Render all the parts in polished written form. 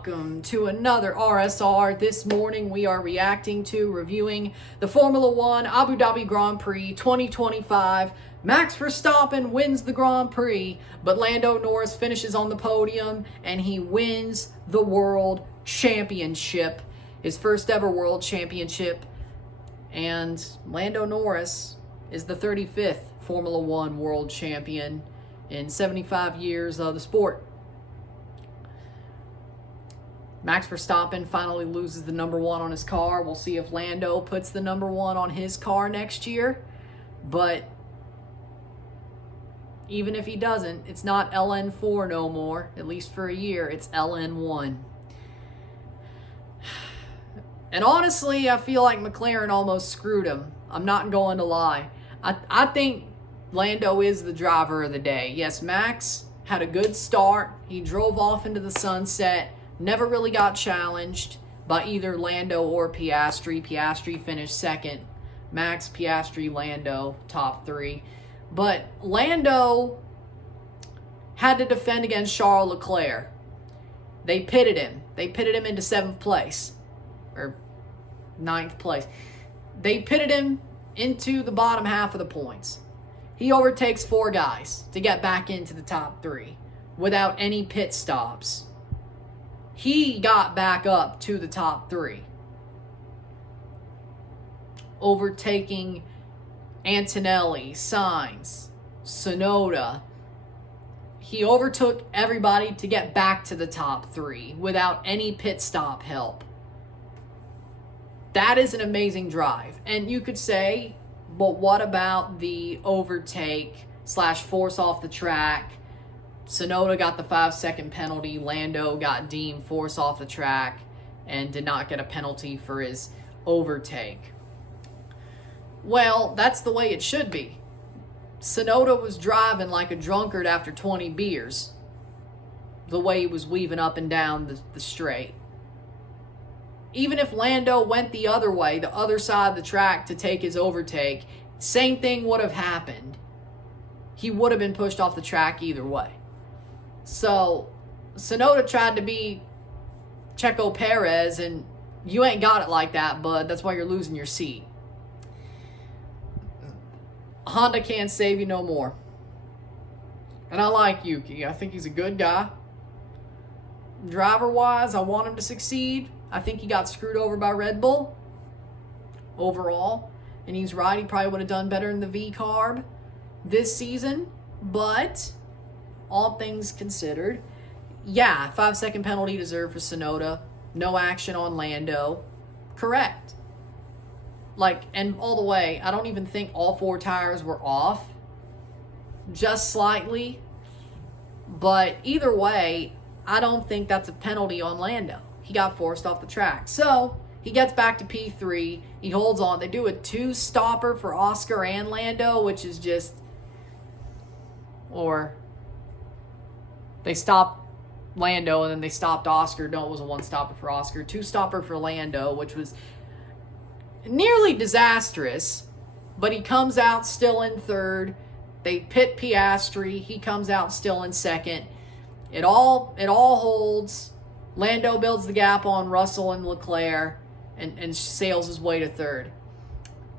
Welcome to another RSR. This morning we are reviewing the Formula One Abu Dhabi Grand Prix 2025. Max Verstappen wins the Grand Prix, but Lando Norris finishes on the podium and he wins the World Championship, his first ever World Championship. And Lando Norris is the 35th Formula One World Champion in 75 years of the sport. Max Verstappen finally loses the number one on his car. We'll see if Lando puts the number one on his car next year. But even if he doesn't, it's not LN4 no more, at least for a year. It's LN1. And honestly, I feel like McLaren almost screwed him. I'm not going to lie. I think Lando is the driver of the day. Yes, Max had a good start. He drove off into the sunset. Never really got challenged by either Lando or Piastri. Piastri finished second. Max, Piastri, Lando, top three. But Lando had to defend against Charles Leclerc. They pitted him. They pitted him into 7th place. Or 9th place. They pitted him into the bottom half of the points. He overtakes 4 guys to get back into the top 3 without any pit stops. He got back up to the top 3, overtaking Antonelli, Sainz, Tsunoda. He overtook everybody to get back to the top 3 without any pit stop help. That is an amazing drive. And you could say, but what about the overtake / force off the track? Tsunoda got the 5-second penalty. Lando got deemed force off the track and did not get a penalty for his overtake. Well, that's the way it should be. Tsunoda was driving like a drunkard after 20 beers, the way he was weaving up and down the straight. Even if Lando went the other way, the other side of the track to take his overtake, same thing would have happened. He would have been pushed off the track either way. So, Tsunoda tried to be Checo Perez, and you ain't got it like that, bud. That's why you're losing your seat. Honda can't save you no more. And I like Yuki. I think he's a good guy. Driver-wise, I want him to succeed. I think he got screwed over by Red Bull overall. And he's right. He probably would have done better in the V-Carb this season. But all things considered, yeah, 5-second penalty deserved for Tsunoda. No action on Lando. Correct. And all the way, I don't even think all 4 tires were off. Just slightly. But either way, I don't think that's a penalty on Lando. He got forced off the track. So, he gets back to P3. He holds on. They do a 2-stopper for Oscar and Lando, which is just... Or they stopped Lando and then they stopped Oscar. No, it was a 1-stopper for Oscar. 2-stopper for Lando, which was nearly disastrous. But he comes out still in 3rd. They pit Piastri. He comes out still in 2nd. It all holds. Lando builds the gap on Russell and Leclerc and sails his way to 3rd.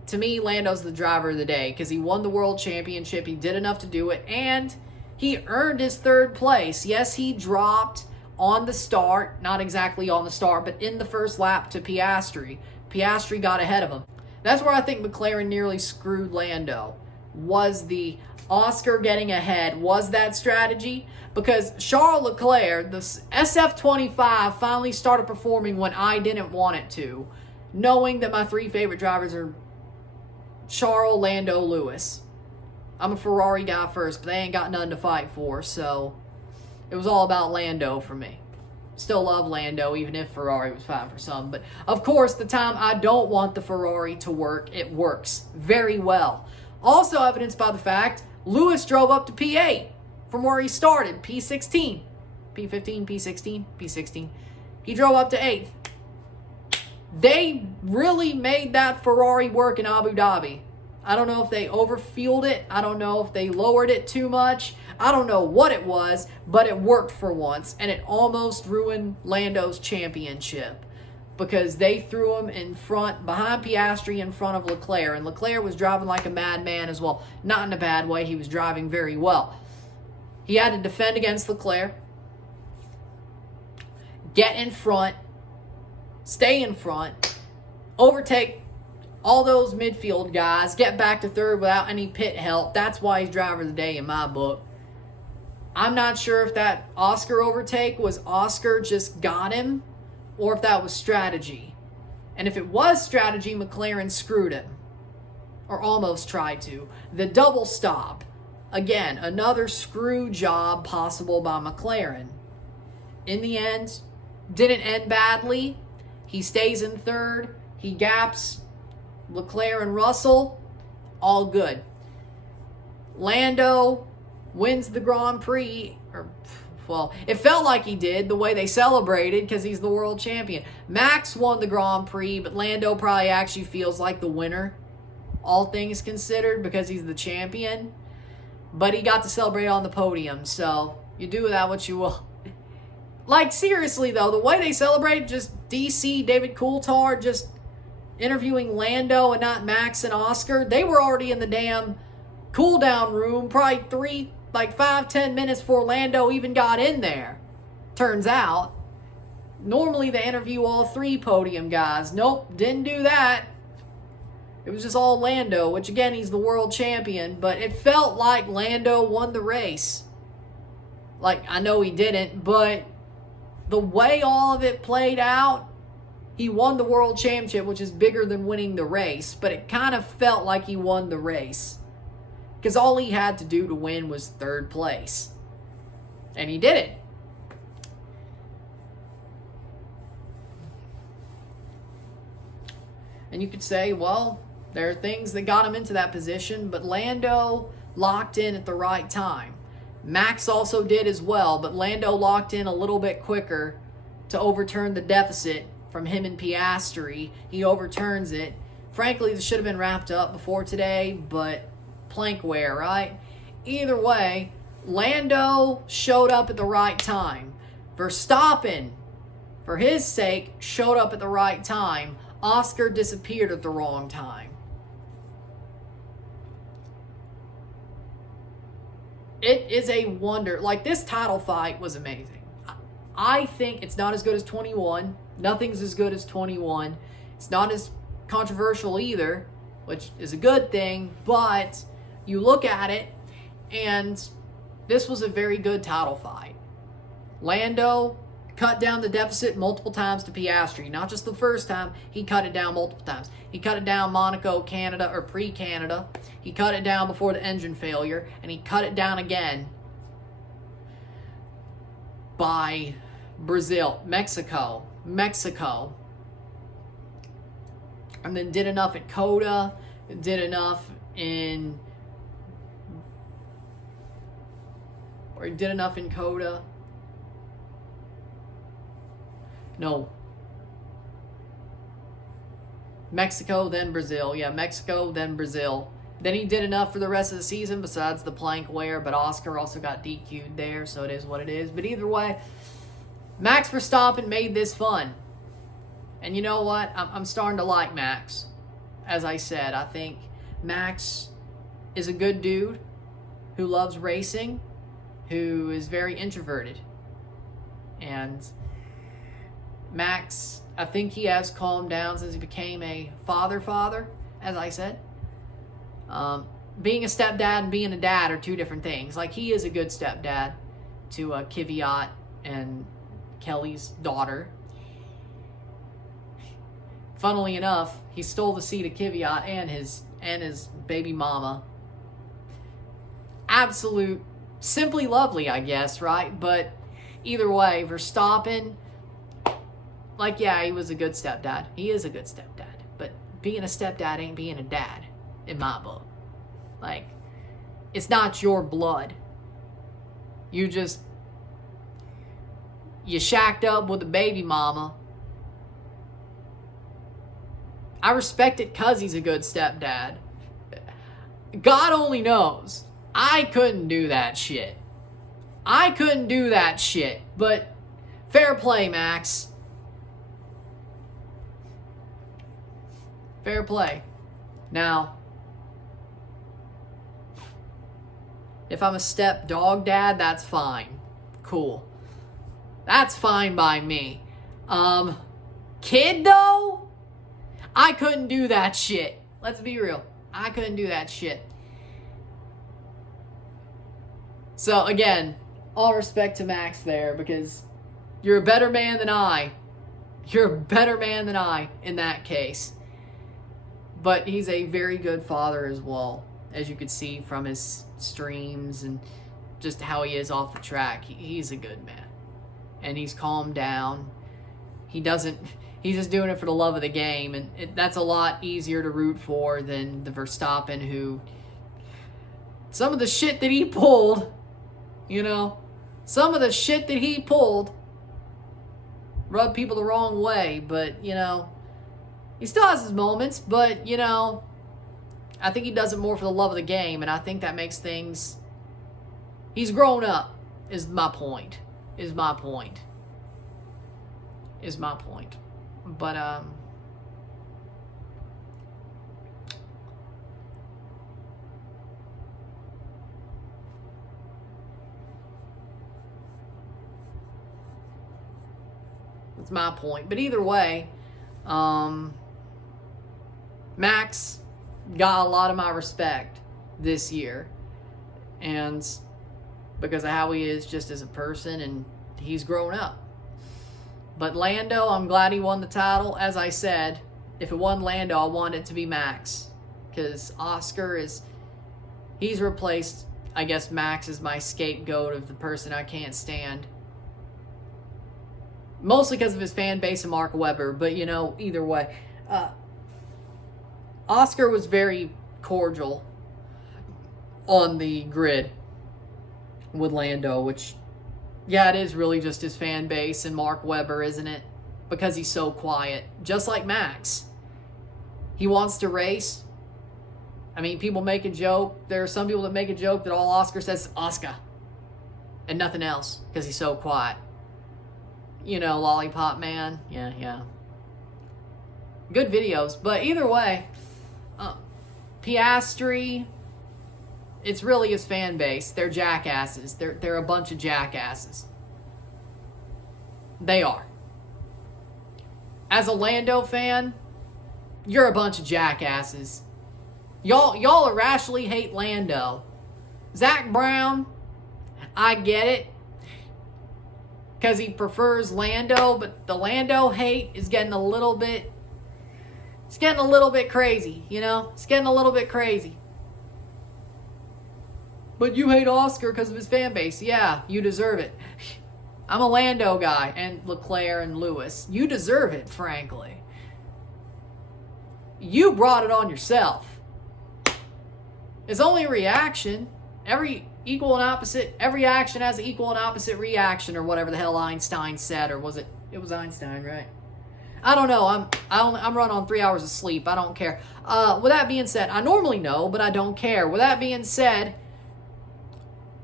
To me, Lando's the driver of the day because he won the World Championship. He did enough to do it, and he earned his 3rd place. Yes, he dropped on the start, not exactly on the start, but in the first lap to Piastri. Piastri got ahead of him. That's where I think McLaren nearly screwed Lando. Was the Oscar getting ahead, was that strategy? Because Charles Leclerc, the SF25, finally started performing when I didn't want it to, knowing that my 3 favorite drivers are Charles, Lando, Lewis. I'm a Ferrari guy first, but they ain't got nothing to fight for, so it was all about Lando for me. Still love Lando, even if Ferrari was fine for some. But, of course, the time I don't want the Ferrari to work, it works very well. Also evidenced by the fact Lewis drove up to P8 from where he started, P16. P15, P16, P16. He drove up to 8th. They really made that Ferrari work in Abu Dhabi. I don't know if they overfueled it. I don't know if they lowered it too much. I don't know what it was, but it worked for once, and it almost ruined Lando's championship because they threw him in front, behind Piastri, in front of Leclerc, and Leclerc was driving like a madman as well. Not in a bad way. He was driving very well. He had to defend against Leclerc, get in front, stay in front, overtake all those midfield guys, get back to third without any pit help. That's why he's driver of the day in my book. I'm not sure if that Oscar overtake was Oscar just got him or if that was strategy. And if it was strategy, McLaren screwed him. Or almost tried to. The double stop. Again, another screw job possible by McLaren. In the end, didn't end badly. He stays in third. He gaps Leclerc and Russell. All good. Lando wins the Grand Prix. Well, it felt like he did the way they celebrated because he's the world champion. Max won the Grand Prix, but Lando probably actually feels like the winner, all things considered, because he's the champion. But he got to celebrate on the podium, so you do with that what you will. Like, seriously, though, the way they celebrated, just DC, David Coulthard, just interviewing Lando and not Max and Oscar, they were already in the damn cool-down room, probably 5-10 minutes before Lando even got in there. Turns out, normally they interview all three podium guys. Nope, didn't do that. It was just all Lando, which again, he's the world champion, but it felt like Lando won the race. Like, I know he didn't, but the way all of it played out, he won the world championship, which is bigger than winning the race, but it kind of felt like he won the race. Because all he had to do to win was third place. And he did it. And you could say, well, there are things that got him into that position, but Lando locked in at the right time. Max also did as well, but Lando locked in a little bit quicker to overturn the deficit from him and Piastri. He overturns it. Frankly, this should have been wrapped up before today, but plank wear, right? Either way, Lando showed up at the right time. Verstappen, for his sake, showed up at the right time. Oscar disappeared at the wrong time. It is a wonder. Like, this title fight was amazing. I think it's not as good as 21. Nothing's as good as 21. It's not as controversial either, which is a good thing, but you look at it, and this was a very good title fight. Lando cut down the deficit multiple times to Piastri. Not just the first time, he cut it down multiple times. He cut it down Monaco, Canada, or pre-Canada. He cut it down before the engine failure, and he cut it down again by Mexico. And then did enough at Coda, did enough in Coda. No. Mexico, then Brazil. Yeah, Mexico, then Brazil. Then he did enough for the rest of the season besides the plank wear, but Oscar also got DQ'd there, so it is what it is. But either way, Max Verstappen made this fun. And you know what? I'm starting to like Max. As I said, I think Max is a good dude who loves racing, who is very introverted. And Max, I think he has calmed down since he became a father, as I said. Being a stepdad and being a dad are two different things. Like, he is a good stepdad to Kvyat and Kelly's daughter. Funnily enough, he stole the seat of Kvyat and his baby mama. Absolute, simply lovely, I guess, right? But either way, Verstappen, like, yeah, he was a good stepdad. He is a good stepdad. But being a stepdad ain't being a dad, in my book. Like, it's not your blood. You shacked up with a baby mama. I respect it because he's a good stepdad. God only knows. I couldn't do that shit. I couldn't do that shit. But fair play, Max. Fair play. Now, if I'm a step dog dad, that's fine. Cool. That's fine by me. Kid though? I couldn't do that shit. Let's be real. I couldn't do that shit. So again, all respect to Max there, because you're a better man than I. You're a better man than I in that case. But he's a very good father as well, as you could see from his streams and just how he is off the track. He's a good man. And he's calmed down. He's just doing it for the love of the game. And that's a lot easier to root for than the Verstappen, who, some of the shit that he pulled, some of the shit that he pulled rubbed people the wrong way. But, he still has his moments, but, I think he does it more for the love of the game, and I think that makes things... He's grown up, is my point. But, that's my point. But either way, Max got a lot of my respect this year, and because of how he is just as a person, and he's grown up. But Lando, I'm glad he won the title. As I said, if it wasn't Lando, I want it to be Max, because Oscar he's replaced, I guess Max is my scapegoat of the person I can't stand. Mostly because of his fan base and Mark Webber, but either way. Oscar was very cordial on the grid with Lando, which, yeah, it is really just his fan base and Mark Webber, isn't it? Because he's so quiet. Just like Max. He wants to race. I mean, people make a joke. There are some people that make a joke that all Oscar says is Oscar and nothing else because he's so quiet. Lollipop Man. Yeah. Good videos. But either way, Piastri, it's really his fan base. They're jackasses. They're a bunch of jackasses. They are. As a Lando fan, you're a bunch of jackasses. Y'all irrationally hate Lando. Zach Brown, I get it, because he prefers Lando, but the Lando hate is getting a little bit... It's getting a little bit crazy, It's getting a little bit crazy. But you hate Oscar because of his fan base. Yeah, you deserve it. I'm a Lando guy, and Leclerc and Lewis. You deserve it, frankly. You brought it on yourself. It's only a reaction. Every action has an equal and opposite reaction, or whatever the hell Einstein said, or was it? It was Einstein, right? I don't know. I'm running on 3 hours of sleep. I don't care. With that being said, I normally know, but I don't care. With that being said,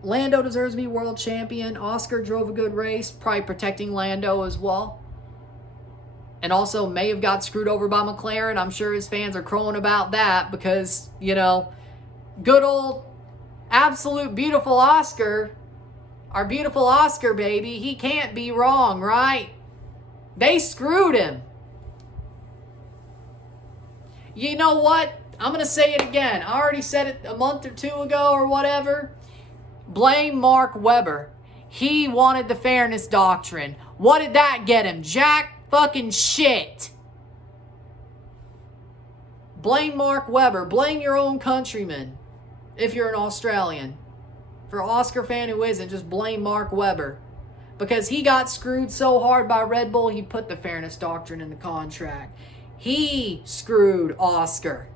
Lando deserves to be world champion. Oscar drove a good race, probably protecting Lando as well. And also may have got screwed over by McLaren. I'm sure his fans are crowing about that because, good old absolute beautiful Oscar, our beautiful Oscar baby, he can't be wrong, right? They screwed him. You know what? I'm going to say it again. I already said it a month or two ago or whatever. Blame Mark Webber. He wanted the fairness doctrine. What did that get him? Jack fucking shit. Blame Mark Webber. Blame your own countryman if you're an Australian. For an Oscar fan who isn't, just blame Mark Webber. Because he got screwed so hard by Red Bull, he put the fairness doctrine in the contract. He screwed Oscar.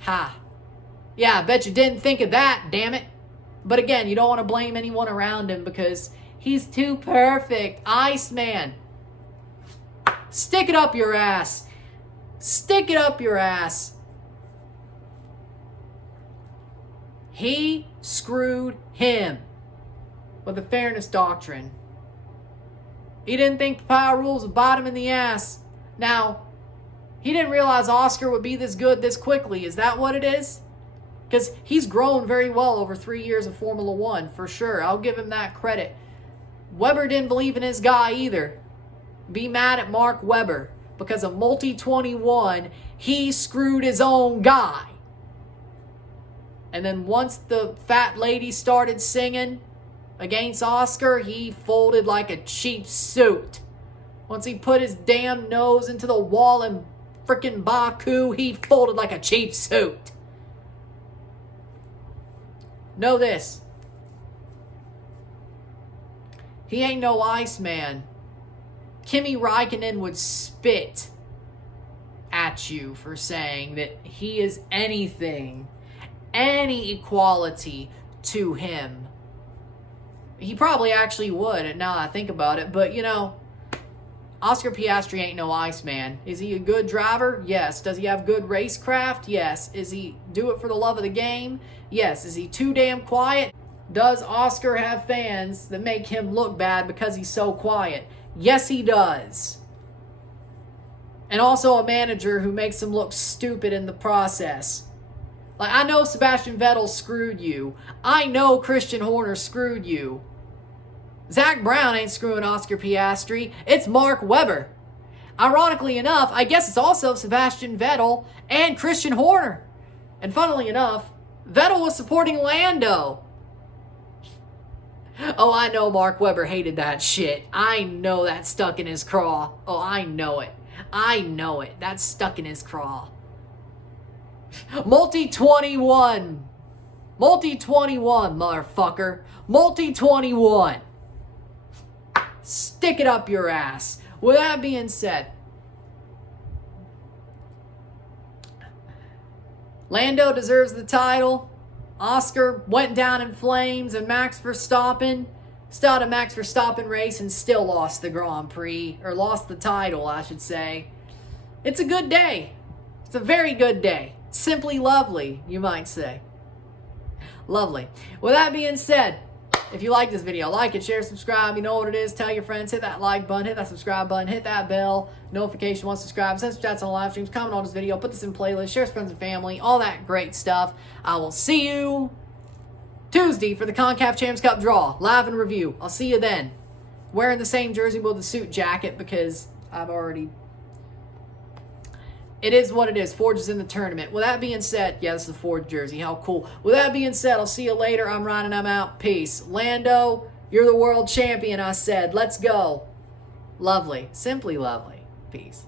Ha. Yeah, I bet you didn't think of that, damn it. But again, you don't want to blame anyone around him because he's too perfect. Iceman. Stick it up your ass. Stick it up your ass. He screwed him with the fairness doctrine. He didn't think the power rules would bite him in the ass. Now, he didn't realize Oscar would be this good this quickly. Is that what it is? Because he's grown very well over 3 years of Formula One, for sure. I'll give him that credit. Webber didn't believe in his guy either. Be mad at Mark Webber. Because of Multi-21, he screwed his own guy. And then once the fat lady started singing against Oscar, he folded like a cheap suit. Once he put his damn nose into the wall in frickin' Baku, he folded like a cheap suit. Know this. He ain't no Iceman. Kimi Räikkönen would spit at you for saying that he is anything, any equality to him. He probably actually would, now that I think about it. But, you know, Oscar Piastri ain't no Iceman. Is he a good driver? Yes. Does he have good racecraft? Yes. Is he do it for the love of the game? Yes. Is he too damn quiet? Does Oscar have fans that make him look bad because he's so quiet? Yes, he does. And also a manager who makes him look stupid in the process. Like, I know Sebastian Vettel screwed you. I know Christian Horner screwed you. Zach Brown ain't screwing Oscar Piastri. It's Mark Webber. Ironically enough, I guess it's also Sebastian Vettel and Christian Horner. And funnily enough, Vettel was supporting Lando. Oh, I know Mark Webber hated that shit. I know that stuck in his craw. Oh, I know it. I know it. That's stuck in his craw. Multi-21. Multi-21, motherfucker. Multi-21. Stick it up your ass. With that being said, Lando deserves the title. Oscar went down in flames, and Max Verstappen started a Max Verstappen race and still lost the Grand Prix, or lost the title, I should say. It's a good day. It's a very good day. Simply lovely, you might say. Lovely. With that being said, if you like this video, like it, share, subscribe. You know what it is. Tell your friends. Hit that like button. Hit that subscribe button. Hit that bell. Notification once subscribe. Send some chats on live streams. Comment on this video. Put this in playlist. Share with friends and family. All that great stuff. I will see you Tuesday for the CONCACAF Champions Cup draw. Live and review. I'll see you then. Wearing the same jersey with the suit jacket because I've already... It is what it is. Forge is in the tournament. With that being said, yeah, this is the Forge jersey. How cool. With that being said, I'll see you later. I'm Ryan and I'm out. Peace. Lando, you're the world champion, I said. Let's go. Lovely. Simply lovely. Peace.